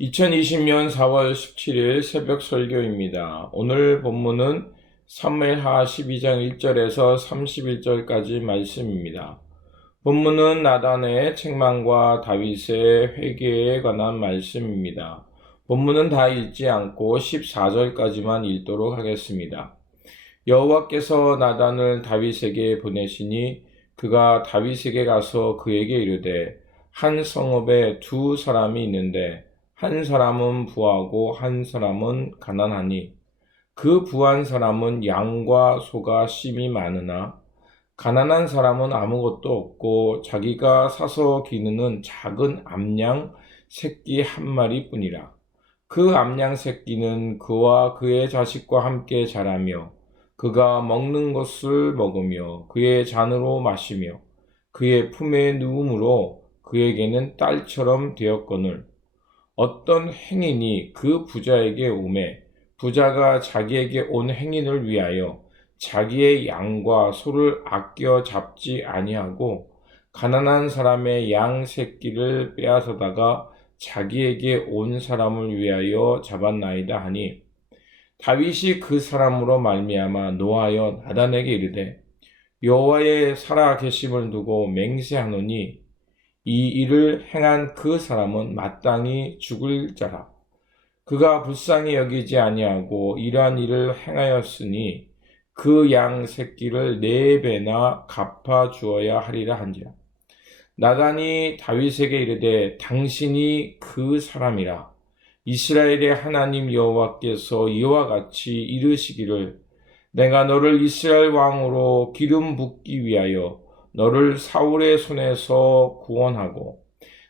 2020년 4월 17일 새벽 설교입니다. 오늘 본문은 사무엘하 12장 1절에서 31절까지 말씀입니다. 본문은 나단의 책망과 다윗의 회개에 관한 말씀입니다. 본문은 다 읽지 않고 14절까지만 읽도록 하겠습니다. 여호와께서 나단을 다윗에게 보내시니 그가 다윗에게 가서 그에게 이르되 한 성읍에 두 사람이 있는데 한 사람은 부하고 한 사람은 가난하니 그 부한 사람은 양과 소가 심이 많으나 가난한 사람은 아무것도 없고 자기가 사서 기르는 작은 암양 새끼 한 마리뿐이라. 그 암양 새끼는 그와 그의 자식과 함께 자라며 그가 먹는 것을 먹으며 그의 잔으로 마시며 그의 품에 누움으로 그에게는 딸처럼 되었거늘 어떤 행인이 그 부자에게 오매 부자가 자기에게 온 행인을 위하여 자기의 양과 소를 아껴 잡지 아니하고 가난한 사람의 양 새끼를 빼앗아다가 자기에게 온 사람을 위하여 잡았나이다 하니 다윗이 그 사람으로 말미암아 노하여 나단에게 이르되 여호와의 살아 계심을 두고 맹세하노니 이 일을 행한 그 사람은 마땅히 죽을 자라. 그가 불쌍히 여기지 아니하고 이러한 일을 행하였으니 그 양 새끼를 4배나 갚아 주어야 하리라 한지라. 나단이 다윗에게 이르되 당신이 그 사람이라. 이스라엘의 하나님 여호와께서 이와 같이 이르시기를 내가 너를 이스라엘 왕으로 기름 붓기 위하여 너를 사울의 손에서 구원하고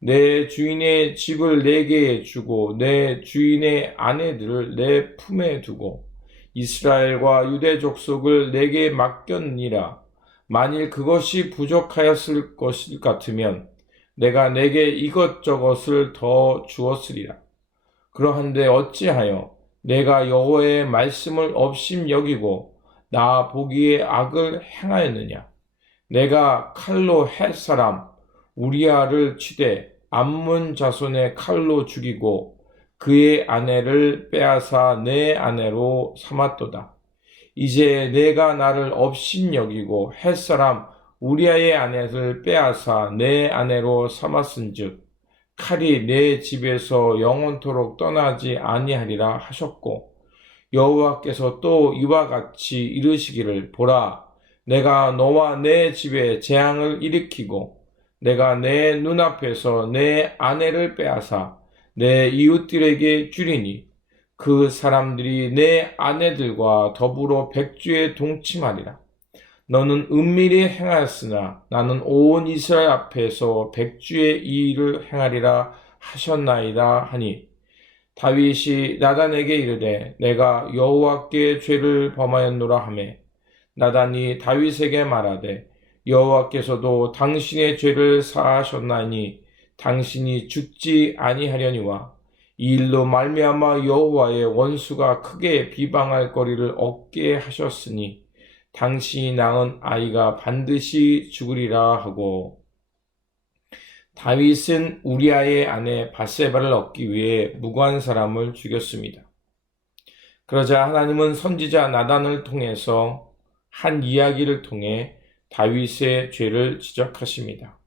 내 주인의 집을 내게 주고 내 주인의 아내들을 내 품에 두고 이스라엘과 유대 족속을 내게 맡겼니라. 만일 그것이 부족하였을 것일 같으면 내가 내게 이것저것을 더 주었으리라. 그러한데 어찌하여 내가 여호와의 말씀을 업심 여기고 나 보기에 악을 행하였느냐. 내가 칼로 헷 사람 우리아를 치되 암몬 자손의 칼로 죽이고 그의 아내를 빼앗아 내 아내로 삼았도다. 이제 내가 나를 업신 여기고 헷 사람 우리아의 아내를 빼앗아 내 아내로 삼았은즉 칼이 내 집에서 영원토록 떠나지 아니하리라 하셨고 여호와께서 또 이와 같이 이르시기를 보라 내가 너와 내 집에 재앙을 일으키고 내가 내 눈앞에서 내 아내를 빼앗아 내 이웃들에게 주리니 그 사람들이 내 아내들과 더불어 백주에 동침하리라. 너는 은밀히 행하였으나 나는 온 이스라엘 앞에서 백주의 이 일을 행하리라 하셨나이다 하니 다윗이 나단에게 이르되 내가 여호와께 죄를 범하였노라 하매 나단이 다윗에게 말하되 여호와께서도 당신의 죄를 사하셨나니 당신이 죽지 아니하려니와 이 일로 말미암아 여호와의 원수가 크게 비방할 거리를 얻게 하셨으니 당신이 낳은 아이가 반드시 죽으리라 하고 다윗은 우리아의 아내 바세바를 얻기 위해 무고한 사람을 죽였습니다. 그러자 하나님은 선지자 나단을 통해서 한 이야기를 통해 다윗의 죄를 지적하십니다.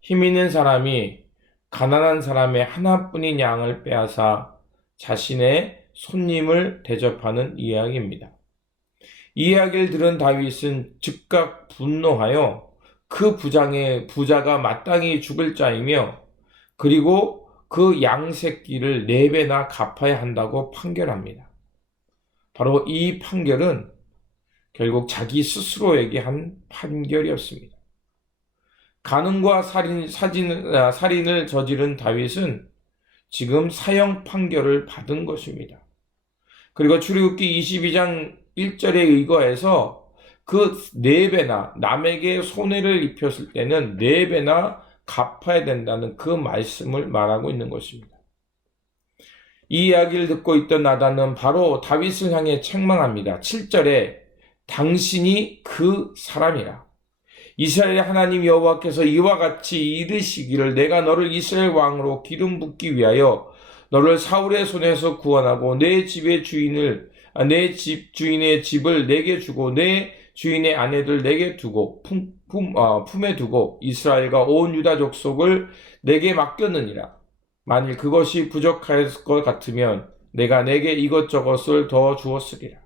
힘 있는 사람이 가난한 사람의 하나뿐인 양을 빼앗아 자신의 손님을 대접하는 이야기입니다. 이 이야기를 들은 다윗은 즉각 분노하여 그 부자가 마땅히 죽을 자이며 그리고 그 양 새끼를 4배나 갚아야 한다고 판결합니다. 바로 이 판결은 결국 자기 스스로에게 한 판결이었습니다. 간음과 살인을 저지른 다윗은 지금 사형 판결을 받은 것입니다. 그리고 출애굽기 22장 1절에 의거해서 그 4배나 남에게 손해를 입혔을 때는 4배나 갚아야 된다는 그 말씀을 말하고 있는 것입니다. 이 이야기를 듣고 있던 나단은 바로 다윗을 향해 책망합니다. 7절에 당신이 그 사람이라. 이스라엘의 하나님 여호와께서 이와 같이 이르시기를 내가 너를 이스라엘 왕으로 기름 붓기 위하여 너를 사울의 손에서 구원하고 내 집의 내 집 주인의 집을 내게 주고 내 주인의 아내들 내게 두고 품에 두고 이스라엘과 온 유다 족속을 내게 맡겼느니라. 만일 그것이 부족할 것 같으면 내가 내게 이것저것을 더 주었으리라.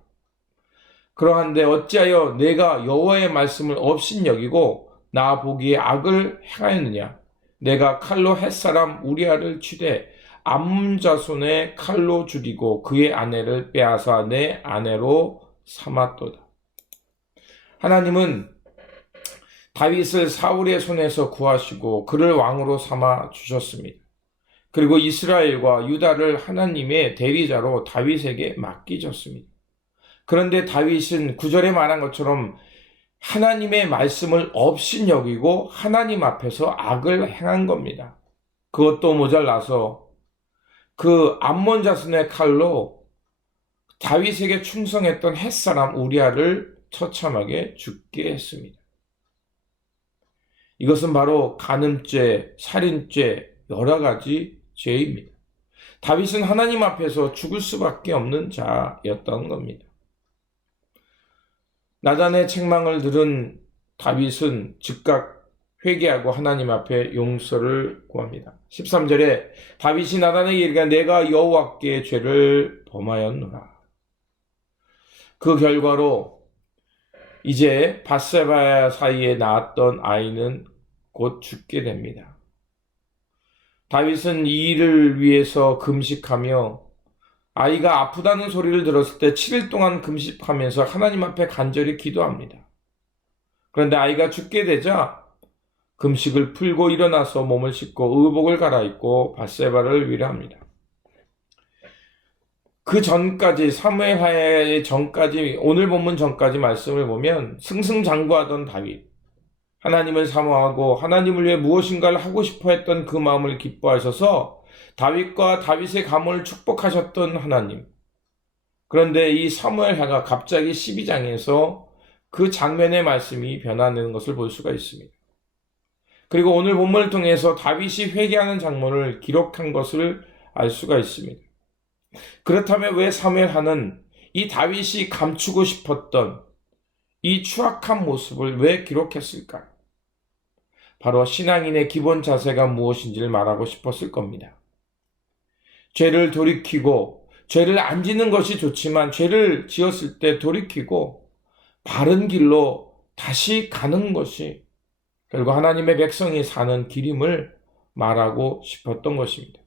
그러한데 어찌하여 내가 여호와의 말씀을 업신여기고 나 보기에 악을 행하였느냐? 내가 칼로 햇사람 우리아를 치되 암몬 자손의 칼로 죽이고 그의 아내를 빼앗아 내 아내로 삼았도다. 하나님은 다윗을 사울의 손에서 구하시고 그를 왕으로 삼아 주셨습니다. 그리고 이스라엘과 유다를 하나님의 대리자로 다윗에게 맡기셨습니다. 그런데 다윗은 9절에 말한 것처럼 하나님의 말씀을 업신여기고 하나님 앞에서 악을 행한 겁니다. 그것도 모자라서 그 암몬 자손의 칼로 다윗에게 충성했던 햇사람 우리아를 처참하게 죽게 했습니다. 이것은 바로 간음죄, 살인죄, 여러 가지 죄입니다. 다윗은 하나님 앞에서 죽을 수밖에 없는 자였던 겁니다. 나단의 책망을 들은 다윗은 즉각 회개하고 하나님 앞에 용서를 구합니다. 13절에 다윗이 나단에게 이르기를 내가 여호와께 죄를 범하였노라. 그 결과로 이제 밧세바 사이에 낳았던 아이는 곧 죽게 됩니다. 다윗은 이 일을 위해서 금식하며 아이가 아프다는 소리를 들었을 때 7일 동안 금식하면서 하나님 앞에 간절히 기도합니다. 그런데 아이가 죽게 되자 금식을 풀고 일어나서 몸을 씻고 의복을 갈아입고 밧세바를 위로합니다. 그 전까지 사무엘하의 전까지 오늘 본문 전까지 말씀을 보면 승승장구하던 다윗, 하나님을 사모하고 하나님을 위해 무엇인가를 하고 싶어 했던 그 마음을 기뻐하셔서 다윗과 다윗의 가문을 축복하셨던 하나님. 그런데 이 사무엘하가 갑자기 12장에서 그 장면의 말씀이 변화되는 것을 볼 수가 있습니다. 그리고 오늘 본문을 통해서 다윗이 회개하는 장면을 기록한 것을 알 수가 있습니다. 그렇다면 왜 사무엘하는 이 다윗이 감추고 싶었던 이 추악한 모습을 왜 기록했을까요? 바로 신앙인의 기본 자세가 무엇인지를 말하고 싶었을 겁니다. 죄를 돌이키고 죄를 안 짓는 것이 좋지만 죄를 지었을 때 돌이키고 바른 길로 다시 가는 것이 결국 하나님의 백성이 사는 길임을 말하고 싶었던 것입니다.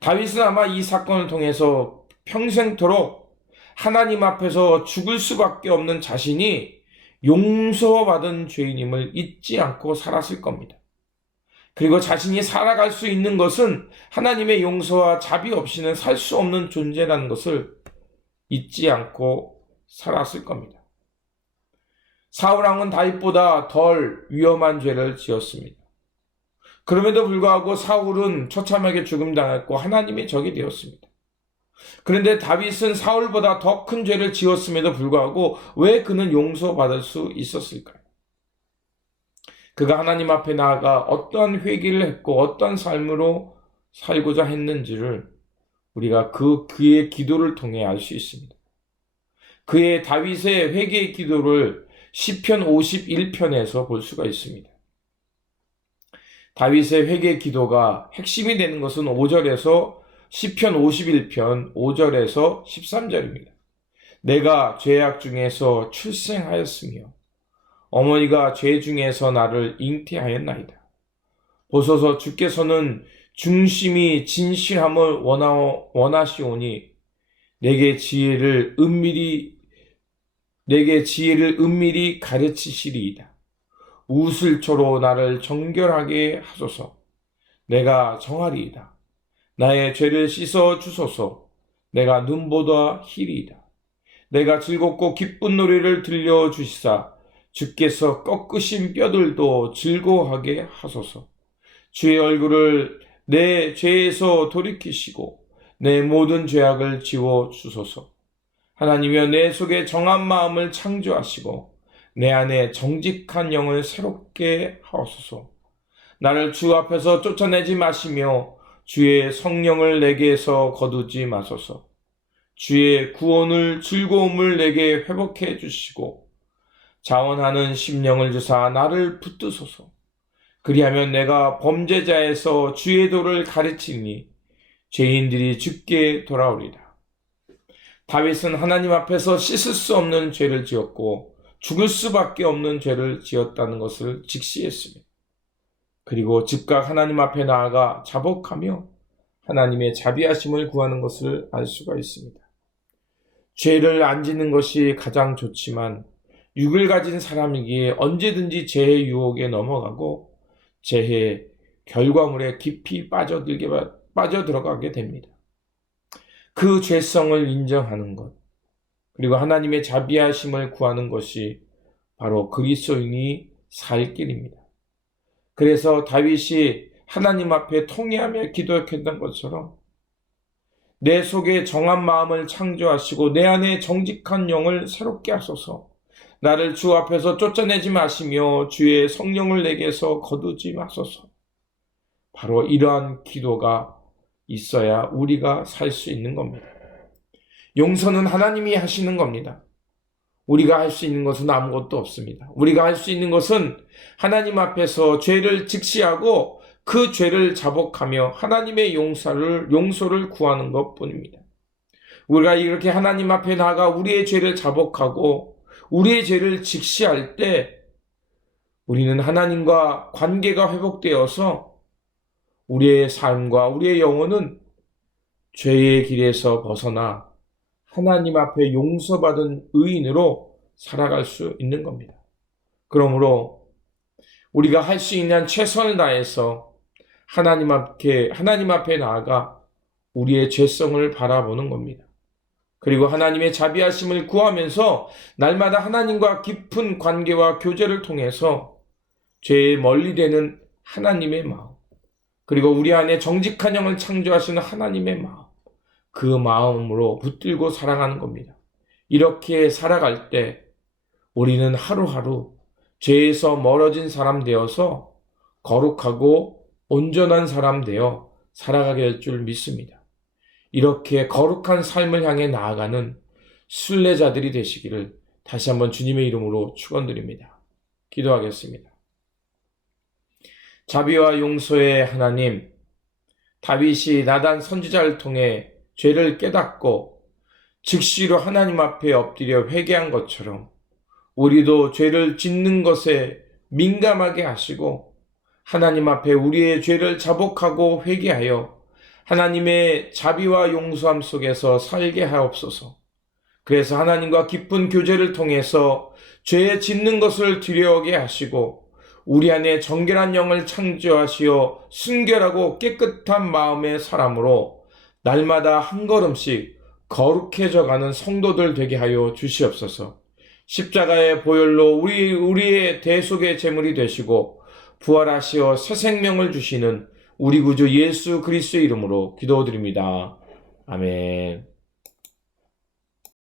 다윗은 아마 이 사건을 통해서 평생토록 하나님 앞에서 죽을 수밖에 없는 자신이 용서받은 죄인임을 잊지 않고 살았을 겁니다. 그리고 자신이 살아갈 수 있는 것은 하나님의 용서와 자비 없이는 살 수 없는 존재라는 것을 잊지 않고 살았을 겁니다. 사울왕은 다윗보다 덜 위험한 죄를 지었습니다. 그럼에도 불구하고 사울은 처참하게 죽음당했고 하나님의 적이 되었습니다. 그런데 다윗은 사울보다 더 큰 죄를 지었음에도 불구하고 왜 그는 용서받을 수 있었을까요? 그가 하나님 앞에 나아가 어떠한 회개를 했고 어떠한 삶으로 살고자 했는지를 우리가 그의 기도를 통해 알 수 있습니다. 그의 다윗의 회개의 기도를 시편 51편에서 볼 수가 있습니다. 다윗의 회개 기도가 핵심이 되는 것은 5절에서 시편 51편 5절에서 13절입니다. 내가 죄악 중에서 출생하였으며 어머니가 죄 중에서 나를 잉태하였나이다. 보소서 주께서는 중심이 진실함을 원하시오니 내게 지혜를 은밀히 가르치시리이다. 우슬초로 나를 정결하게 하소서. 내가 정하리이다. 나의 죄를 씻어 주소서. 내가 눈보다 희리이다. 내가 즐겁고 기쁜 노래를 들려주시사 주께서 꺾으신 뼈들도 즐거워하게 하소서. 주의 얼굴을 내 죄에서 돌이키시고 내 모든 죄악을 지워 주소서. 하나님이여 내 속에 정한 마음을 창조하시고 내 안에 정직한 영을 새롭게 하옵소서. 나를 주 앞에서 쫓아내지 마시며 주의 성령을 내게서 거두지 마소서. 주의 구원을 즐거움을 내게 회복해 주시고 자원하는 심령을 주사 나를 붙드소서. 그리하면 내가 범죄자에서 주의 도를 가르치니 죄인들이 죽게 돌아오리라. 다윗은 하나님 앞에서 씻을 수 없는 죄를 지었고 죽을 수밖에 없는 죄를 지었다는 것을 직시했습니다. 그리고 즉각 하나님 앞에 나아가 자복하며 하나님의 자비하심을 구하는 것을 알 수가 있습니다. 죄를 안 짓는 것이 가장 좋지만 육을 가진 사람이기에 언제든지 죄의 유혹에 넘어가고 죄의 결과물에 깊이 빠져들어가게 됩니다. 그 죄성을 인정하는 것, 그리고 하나님의 자비하심을 구하는 것이 바로 그리스도인이 살 길입니다. 그래서 다윗이 하나님 앞에 통회하며 기도했던 것처럼 내 속에 정한 마음을 창조하시고 내 안에 정직한 영을 새롭게 하소서. 나를 주 앞에서 쫓아내지 마시며 주의 성령을 내게서 거두지 마소서. 바로 이러한 기도가 있어야 우리가 살 수 있는 겁니다. 용서는 하나님이 하시는 겁니다. 우리가 할 수 있는 것은 아무것도 없습니다. 우리가 할 수 있는 것은 하나님 앞에서 죄를 직시하고 그 죄를 자복하며 하나님의 용서를 구하는 것뿐입니다. 우리가 이렇게 하나님 앞에 나가 우리의 죄를 자복하고 우리의 죄를 직시할 때 우리는 하나님과 관계가 회복되어서 우리의 삶과 우리의 영혼은 죄의 길에서 벗어나 하나님 앞에 용서받은 의인으로 살아갈 수 있는 겁니다. 그러므로 우리가 할 수 있는 최선을 다해서 하나님 앞에 나아가 우리의 죄성을 바라보는 겁니다. 그리고 하나님의 자비하심을 구하면서 날마다 하나님과 깊은 관계와 교제를 통해서 죄에 멀리되는 하나님의 마음, 그리고 우리 안에 정직한 영을 창조하시는 하나님의 마음, 그 마음으로 붙들고 살아가는 겁니다. 이렇게 살아갈 때 우리는 하루하루 죄에서 멀어진 사람 되어서 거룩하고 온전한 사람 되어 살아가게 될 줄 믿습니다. 이렇게 거룩한 삶을 향해 나아가는 순례자들이 되시기를 다시 한번 주님의 이름으로 축원드립니다. 기도하겠습니다. 자비와 용서의 하나님, 다윗이 나단 선지자를 통해 죄를 깨닫고 즉시로 하나님 앞에 엎드려 회개한 것처럼 우리도 죄를 짓는 것에 민감하게 하시고 하나님 앞에 우리의 죄를 자복하고 회개하여 하나님의 자비와 용서함 속에서 살게 하옵소서. 그래서 하나님과 깊은 교제를 통해서 죄에 짓는 것을 두려워하게 하시고 우리 안에 정결한 영을 창조하시어 순결하고 깨끗한 마음의 사람으로 날마다 한 걸음씩 거룩해져 가는 성도들 되게 하여 주시옵소서. 십자가의 보혈로 우리의 대속의 제물이 되시고 부활하시어 새 생명을 주시는 우리 구주 예수 그리스도의 이름으로 기도드립니다. 아멘.